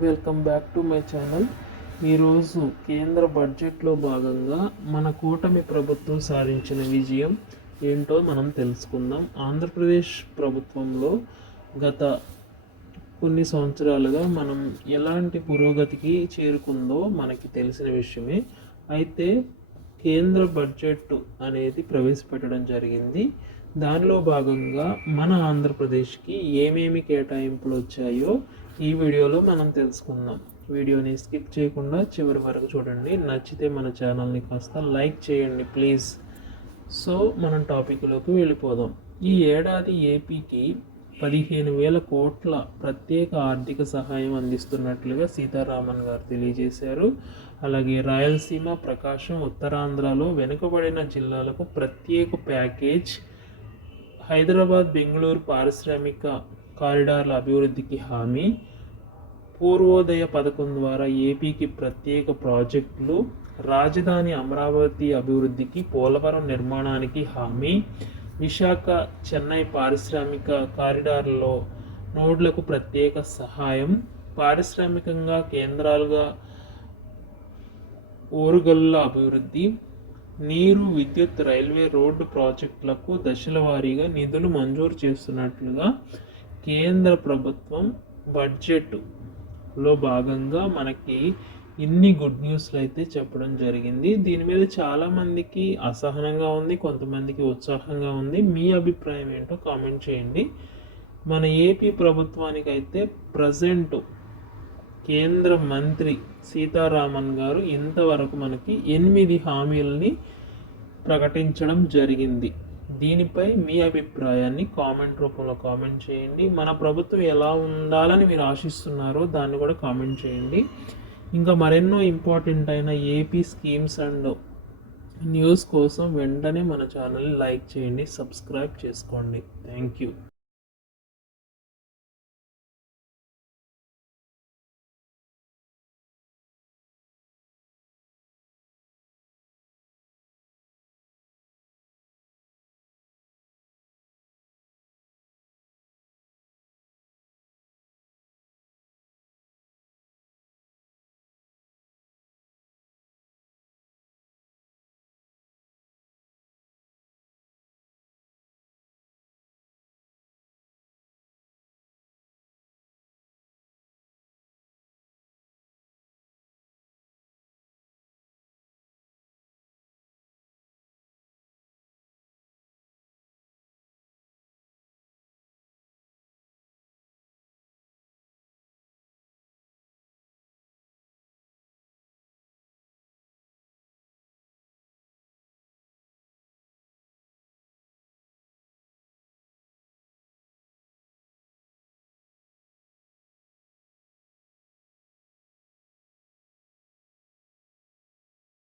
Welcome back to my channel. ఈరోజు కేంద్ర బడ్జెట్లో భాగంగా మన కూటమి ప్రభుత్వం సాధించిన విజయం ఏంటో మనం తెలుసుకుందాం. ఆంధ్రప్రదేశ్ ప్రభుత్వంలో గత కొన్ని సంవత్సరాలుగా మనం ఎలాంటి పురోగతికి చేరుకుందో మనకి తెలిసిన విషయమే. అయితే కేంద్ర బడ్జెట్ అనేది ప్రవేశపెట్టడం జరిగింది. దానిలో భాగంగా మన ఆంధ్రప్రదేశ్కి ఏమేమి కేటాయింపులు వచ్చాయో ఈ వీడియోలో మనం తెలుసుకుందాం. వీడియోని స్కిప్ చేయకుండా చివరి వరకు చూడండి. నచ్చితే మన ఛానల్ని కాస్త లైక్ చేయండి ప్లీజ్. సో మనం టాపిక్లోకి వెళ్ళిపోదాం. ఈ ఏడాది ఏపీకి 15,000 కోట్ల ప్రత్యేక ఆర్థిక సహాయం అందిస్తున్నట్లుగా సీతారామన్ గారు తెలియజేశారు. అలాగే రాయలసీమ, ప్రకాశం, ఉత్తరాంధ్రలో వెనుకబడిన జిల్లాలకు ప్రత్యేక ప్యాకేజ్, హైదరాబాద్, బెంగళూరు పారిశ్రామిక కారిడార్ల అభివృద్ధికి హామీ, పూర్వోదయ పథకం ద్వారా ఏపీకి ప్రత్యేక ప్రాజెక్టులు, రాజధాని అమరావతి అభివృద్ధికి, పోలవరం నిర్మాణానికి హామీ, విశాఖ, చెన్నై పారిశ్రామిక కారిడార్లలో నోడ్లకు ప్రత్యేక సహాయం, పారిశ్రామికంగా కేంద్రాలుగా ఓరుగల్లుల అభివృద్ధి, నీరు, విద్యుత్, రైల్వే, రోడ్డు ప్రాజెక్టులకు దశల వారీగా నిధులు మంజూరు చేస్తున్నట్లుగా కేంద్ర ప్రభుత్వం బడ్జెట్లో భాగంగా మనకి ఇన్ని గుడ్ న్యూస్లు అయితే చెప్పడం జరిగింది. దీని మీద చాలామందికి అసహనంగా ఉంది, కొంతమందికి ఉత్సాహంగా ఉంది. మీ అభిప్రాయం ఏంటో కామెంట్ చేయండి. మన ఏపీ ప్రభుత్వానికి అయితే ప్రజెంట్ కేంద్ర మంత్రి సీతారామన్ గారు ఇంతవరకు మనకి 8 హామీలని ప్రకటించడం జరిగింది. దీనిపై మీ అభిప్రాయాన్ని కామెంట్ రూపంలో కామెంట్ చేయండి. మన ప్రభుత్వం ఎలా ఉండాలని మీరు ఆశిస్తున్నారో దాన్ని కూడా కామెంట్ చేయండి. ఇంకా మరెన్నో ఇంపార్టెంట్ అయిన ఏపీ స్కీమ్స్ అండ్ న్యూస్ కోసం వెంటనే మన ఛానల్ని లైక్ చేయండి, సబ్స్క్రైబ్ చేసుకోండి. Thank you.